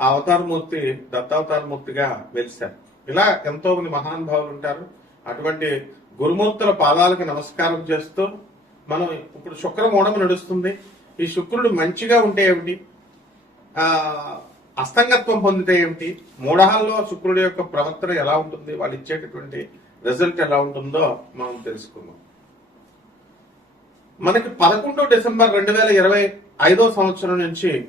ఆ అవతారమూర్తి దత్తావతారమూర్తిగా వెలిశారు. ఇలా ఎంతో మంది మహానుభావులు ఉంటారు. అటువంటి గురుమూర్తుల పాదాలకు నమస్కారం చేస్తూ మనం ఇప్పుడు శుక్రమూఢం నడుస్తుంది. ఈ శుక్రుడు మంచిగా ఉంటే ఏమిటి? ఆ అస్తంగత్వం పొందితే ఏమిటి? మూఢహాల్లో శుక్రుడి యొక్క ప్రవర్తన ఎలా ఉంటుంది? వాళ్ళు ఇచ్చేటటువంటి రిజల్ట్ ఎలా ఉంటుందో మనం తెలుసుకుందాం. మనకి పదకొండు డిసెంబర్ రెండు వేల ఇరవై ఐదో సంవత్సరం నుంచి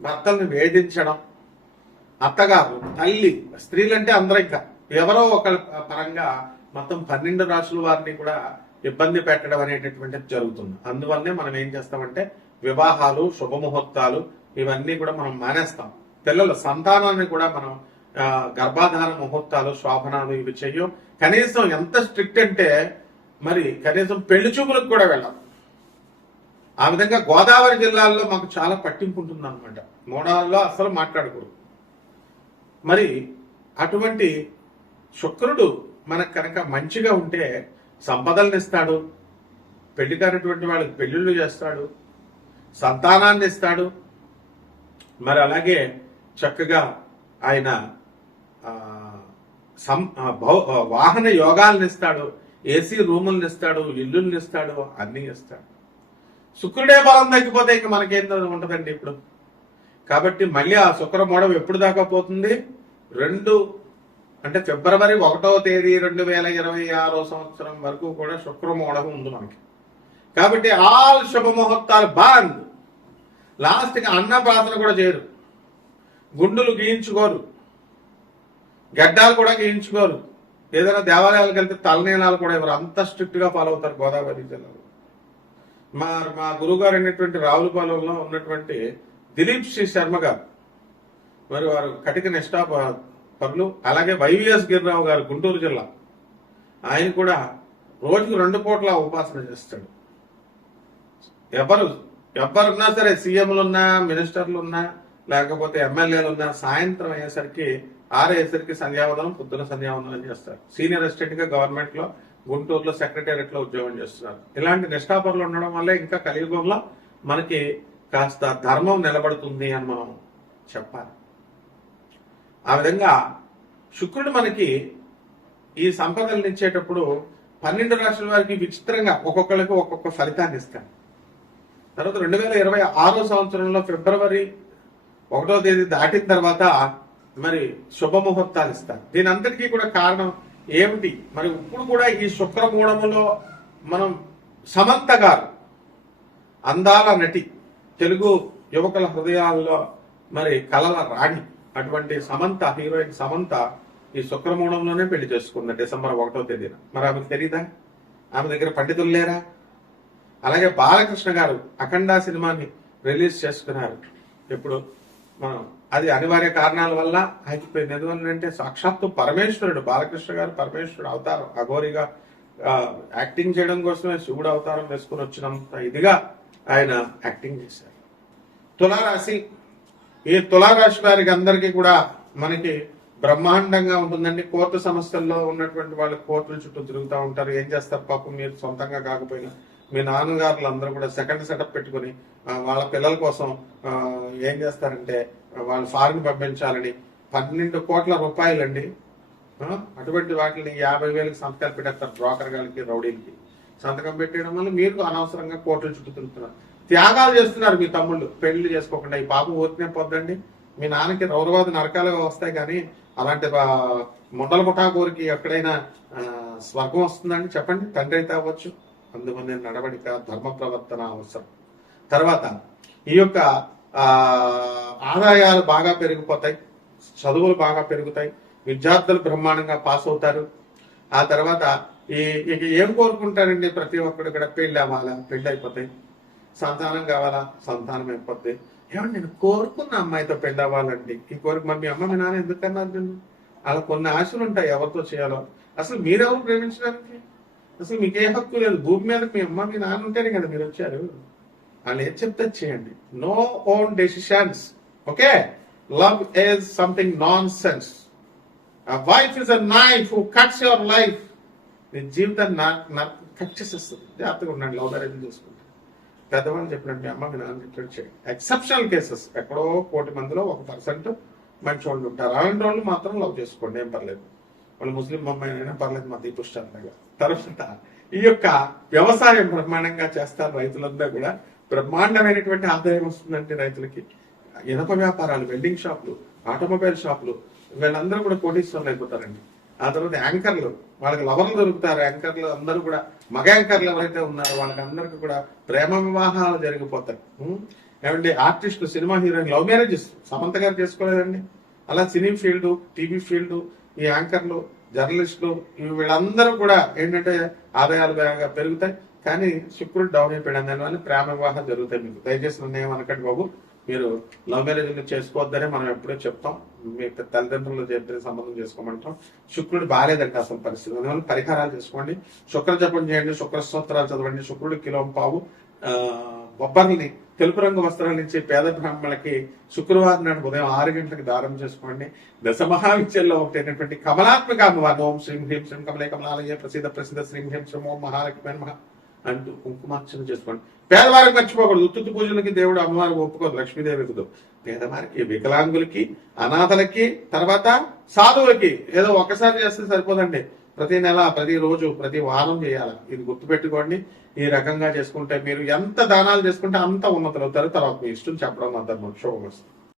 భర్తల్ని వేధించడం అత్తగారు తల్లి స్త్రీలంటే అందరూ ఇంకా ఎవరో ఒక పరంగా మొత్తం పన్నెండు రాసుల వారిని కూడా ఇబ్బంది పెట్టడం అనేటటువంటిది జరుగుతుంది. అందువల్లనే మనం ఏం చేస్తామంటే వివాహాలు శుభముహూర్తాలు ఇవన్నీ కూడా మనం మానేస్తాం. పిల్లల సంతానాన్ని కూడా మనం ఆ, గర్భాధాన ముహూర్తాలు శోభనాలు ఇవి చెయ్యం. కనీసం ఎంత స్ట్రిక్ట్ అంటే మరి కనీసం పెళ్ళి చూపులకు కూడా వెళ్ళాం ఆ విధంగా గోదావరి జిల్లాల్లో మాకు చాలా పట్టింపు ఉంటుంది అనమాట మూడాల్లో అసలు మాట్లాడకూడదు. మరి అటువంటి శుక్రుడు మనకు కనుక మంచిగా ఉంటే సంపదలను ఇస్తాడు పెళ్ళి కానటువంటి వాళ్ళకి పెళ్ళిళ్ళు చేస్తాడు సంతానాన్ని ఇస్తాడు. మరి అలాగే చక్కగా ఆయన సం- వాహన యోగాలను ఇస్తాడు ఏసీ రూములను ఇస్తాడు ఇల్లుల్ని ఇస్తాడు అన్ని ఇస్తాడు శుక్రుడే బలం తగ్గిపోతే ఇంక మనకేం ఉంటదండి ఇప్పుడు. కాబట్టి మళ్ళీ ఆ శుక్ర మోడం ఎప్పుడు దాకా పోతుంది? రెండు అంటే ఫిబ్రవరి ఒకటో తేదీ రెండు వేల ఇరవై ఆరో సంవత్సరం వరకు కూడా శుక్రమోడం ఉంది మనకి. కాబట్టి ఆల్ శుభ ముహూర్తాలు బంద్. లాస్ట్కి అన్న ప్రార్థన కూడా చేయరు. గుండులు గీయించుకోరు. గడ్డాలు కూడా గీయించుకోరు. ఏదైనా దేవాలయాలకు వెళ్తే తలనీలాలు కూడా ఇవ్వరు. అంత స్ట్రిక్ట్గా ఫాలో అవుతారు గోదావరి జిల్లాలో మా మా గురుగారు అయినటువంటి రావులపాలెంలో ఉన్నటువంటి దిలీప్ శ్రీ శర్మ గారు. మరి వారు కటిక నిష్ఠా పనులు అలాగే వైవిఎస్ గిరిరావు గారు గుంటూరు జిల్లా. ఆయన కూడా రోజుకు రెండు పూట్ల ఉపాసన చేస్తాడు. ఎవరు ఎవరున్నా సరే సీఎంలు ఉన్నా మినిస్టర్లు ఉన్నా లేకపోతే ఎమ్మెల్యేలు ఉన్నా సాయంత్రం అయ్యేసరికి ఆరేసరికి సంధ్యావందనం పొద్దున సంధ్యావందనం చేస్తారు. సీనియర్ అసిస్టెంట్గా గవర్నమెంట్లో గుంటూరులో సెక్రటేరియట్లో ఉద్యోగం చేస్తున్నారు. ఇలాంటి నిష్ఠాపరులు ఉండడం వల్లే ఇంకా కలియుగంలో మనకి కాస్త ధర్మం నిలబడుతుంది అని మనం చెప్పాలి. ఆ విధంగా శుక్రుడు మనకి ఈ సంపదలను ఇచ్చేటప్పుడు పన్నెండు రాష్ట్రాల వారికి విచిత్రంగా ఒక్కొక్కరికి ఒక్కొక్క ఫలితాన్ని ఇస్తాడు. తర్వాత రెండు వేల ఇరవై ఆరో సంవత్సరంలో ఫిబ్రవరి ఒకటో తేదీ దాటిన తర్వాత మరి శుభముహూర్తాలు ఇస్తారు దీని అంతటికీ కూడా కారణం ఏమిటి? మరి ఇప్పుడు కూడా ఈ శుక్రమూఢములో మనం సమంత గారు అందాల నటి తెలుగు యువకుల హృదయాల్లో మరి కలల రాణి అటువంటి సమంత హీరోయిన్ సమంత ఈ శుక్రమూఢంలోనే పెళ్ళి చేసుకుంది డిసెంబర్ ఒకటో తేదీన. మరి ఆమెకు తెలీదా? ఆమె దగ్గర పండితులు లేరా? అలాగే బాలకృష్ణ గారు అఖండ సినిమాని రిలీజ్ చేసుకున్నారు. ఇప్పుడు మనం అది అనివార్య కారణాల వల్ల ఆగిపోయింది ఎందుకంటే సాక్షాత్తు పరమేశ్వరుడు బాలకృష్ణ గారు పరమేశ్వరుడు అవతారం. అఘోరిగా యాక్టింగ్ చేయడం కోసమే శివుడు అవతారం వేసుకుని వచ్చినంత ఇదిగా ఆయన యాక్టింగ్ చేశారు. తులారాశి ఈ తులారాశి వారికి అందరికీ కూడా మనకి బ్రహ్మాండంగా ఉంటుందండి. కోర్టు సమస్యల్లో ఉన్నటువంటి వాళ్ళు కోర్టుల చుట్టూ తిరుగుతూ ఉంటారు. ఏం చేస్తారు? పాపం మీరు సొంతంగా కాకపోయినా మీ నాన్నగారులు అందరూ కూడా సెకండ్ సెటప్ పెట్టుకుని వాళ్ళ పిల్లల కోసం ఏం చేస్తారంటే వాళ్ళు ఫారిన్ పంపించాలని పన్నెండు కోట్ల రూపాయలండి. అటువంటి వాటిని యాభై వేలకు సంతకాలు పెట్టేస్తారు బ్రోకర్ గారికి రౌడీలకి. సంతకం పెట్టేయడం వల్ల మీరు అనవసరంగా కోట్లు చుట్టుతున్నారు త్యాగాలు చేస్తున్నారు మీ తమ్ముళ్ళు. పెళ్ళి చేసుకోకుండా ఈ పాపం ఊరికనే పొద్దండి. మీ నాన్నకి రౌరవాద నరకాలు వస్తాయి కానీ అలాంటి ముండల ముఠాకూరికి ఎక్కడైనా స్వర్గం వస్తుందండి. చెప్పండి తండ్రి అయితే అవ్వచ్చు. అందువల్ల నడవడిక ధర్మ ప్రవర్తన అవసరం. తర్వాత ఈ యొక్క ఆ, ఆదాయాలు బాగా పెరిగిపోతాయి చదువులు బాగా పెరుగుతాయి విద్యార్థులు బ్రహ్మాండంగా పాస్ అవుతారు. ఆ తర్వాత ఈ ఇక ఏం కోరుకుంటారండి ప్రతి ఒక్కడు కూడా పెళ్ళి అవ్వాలా? పెళ్ళి అయిపోతాయి సంతానం కావాలా? సంతానం అయిపోద్ది ఏమంటే నేను కోరుకున్న అమ్మాయితో పెళ్ళి అవ్వాలండి. ఈ కోరిక మరి మీ అమ్మ మీ నాన్న ఎందుకన్నారు నేను అలా కొన్ని ఆశలు ఉంటాయి ఎవరితో చేయాలో. అసలు మీరెవరు ప్రేమించడానికి? అసలు మీకే హక్కు లేదు. భూమి మీద మీ అమ్మ మీ నాన్న ఉంటేనే కదా మీరు వచ్చారు. వాళ్ళు ఏం చెప్తే చేయండి. No own decisions. Okay? Love is something nonsense wife is a knife who cuts your life నీ జీవితాన్ని నా కట్ చేసేస్తుంది. జాగ్రత్తగా ఉండండి. లవ్ మ్యారేజ్ చేసుకుంటే. పెద్దవాళ్ళు చెప్పినట్టు మీ అమ్మ నాన్న చెప్పినట్టు చేయండి. ఎక్సెప్షనల్ కేసెస్ ఎక్కడో కోటి మందిలో ఒక పర్సెంట్ మంచి వాళ్ళు ఉంటారు. అలాంటి వాళ్ళు మాత్రం లవ్ చేసుకోండి. ఏం పర్లేదు. వాళ్ళు ముస్లిం అమ్మాయి అయినా పర్లేదు మా దీపుష్టాలుగా తర్వాత ఈ యొక్క వ్యవసాయం బ్రహ్మాండంగా చేస్తారు రైతులందరూ కూడా. బ్రహ్మాండమైనటువంటి ఆదాయం వస్తుందంటే రైతులకి. ఇనప వ్యాపారాలు వెల్డింగ్ షాపులు ఆటోమొబైల్ షాపులు వీళ్ళందరూ కూడా కోటీశ్వరులు అయిపోతారండి. ఆ తర్వాత యాంకర్లు వాళ్ళకి లవర్లు దొరుకుతారు. యాంకర్లు అందరూ కూడా మగ యాంకర్లు ఎవరైతే ఉన్నారో వాళ్ళకి అందరికి కూడా ప్రేమ వివాహాలు జరిగిపోతాయి. ఏమంటే ఆర్టిస్టులు cinema heroine love marriages Samantha గారు చేసుకోలేదండి? అలా సినీ ఫీల్డ్ టీవీ ఫీల్డ్ ఈ యాంకర్లు జర్నలిస్టులు వీళ్ళందరూ కూడా ఏంటంటే ఆదాయాలు బాగా పెరుగుతాయి. కానీ శుక్రుడు డౌన్ అయిపోయాడు దానివల్ల ప్రేమ వివాహం జరుగుతాయి మీకు. దయచేసి నన్ను ఏమనకండి బాబు. మీరు లవ్ మ్యారేజ్ చేసుకోవద్దని మనం ఎప్పుడూ చెప్తాం. మీ తల్లిదండ్రులు చెప్పిన సంబంధం చేసుకోమంటాం. శుక్రుడు బాగాలేదండి అసలు పరిస్థితి. అందువల్ల పరిహారాలు చేసుకోండి. శుక్ర జపం చేయండి శుక్ర స్తోత్రాలు చదవండి. శుక్రుడు కిలో పావు బొబ్బర్ని తెలుపు రంగు వస్త్రాలు ఇచ్చి పేద బ్రాహ్మణులకి శుక్రవారం నాడు ఉదయం ఆరు గంటలకు దారం చేసుకోండి. దశ మహావిద్యల్లో ఒకటైనటువంటి కమలాత్మక అమ్మవారిని ఓం శ్రీం హ్రీం శ్రీం కమలే కమలాలయ ప్రసిద్ధ ప్రసిద్ధ శ్రీం హ్రీం శ్రీం ఓం మహాలక్ష్మి అంటూ కుంకుమార్చన చేసుకోండి. పేదవారికి మర్చిపోకూడదు. ఉత్తుత్తు పూజలకి దేవుడు అమ్మవారు ఒప్పుకోదు లక్ష్మీదేవి కుదు పేదవారికి వికలాంగులకి అనాథలకి తర్వాత సాధువులకి ఏదో ఒకసారి చేస్తే సరిపోదండి. ప్రతి నెల ప్రతి రోజు ప్రతి వారం చేయాలి. ఇది గుర్తుపెట్టుకోండి. ఈ రకంగా చేసుకుంటే మీరు ఎంత దానాలు చేసుకుంటే అంత ఉన్నతులు అవుతారు. తర్వాత మీ ఇష్టం చెప్పడం అంత శుభమస్తుంది